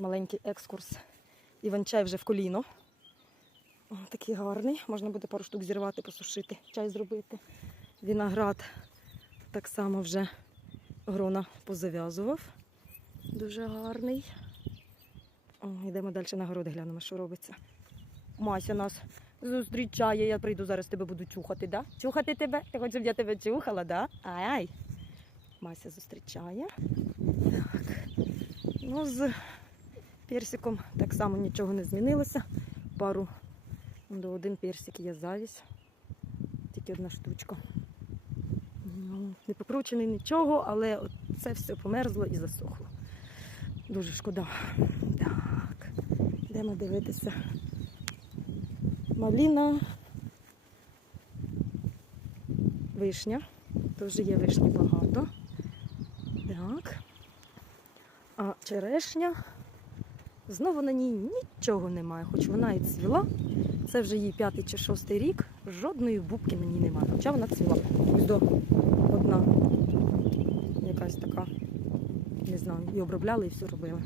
маленький екскурс. Іван-чай вже в коліно. О, такий гарний. Можна буде пару штук зірвати, посушити, чай зробити. Виноград так само вже грона позав'язував. Дуже гарний. О, йдемо далі на городи, глянемо, що робиться. Мася нас зустрічає. Я прийду зараз тебе буду чухати, да? Чухати тебе? Ти хочеш, щоб я тебе чухала, да? Ай-ай. Мася зустрічає. Так. Ну, з персиком так само нічого не змінилося. Пару до один персик є завість. Тільки одна штучка. Ну, не покручений нічого, але це все померзло і засохло. Дуже шкода. Так, йдемо дивитися. Маліна. Вишня. Теж є вишні багато. Так. А черешня. Знову на ній нічого немає, хоч вона і цвіла. Це вже їй п'ятий чи шостий рік. Жодної бубки на ній немає. Хоча вона цвіла. Ось одна якась така. Не знаю, і обробляли, і все робили.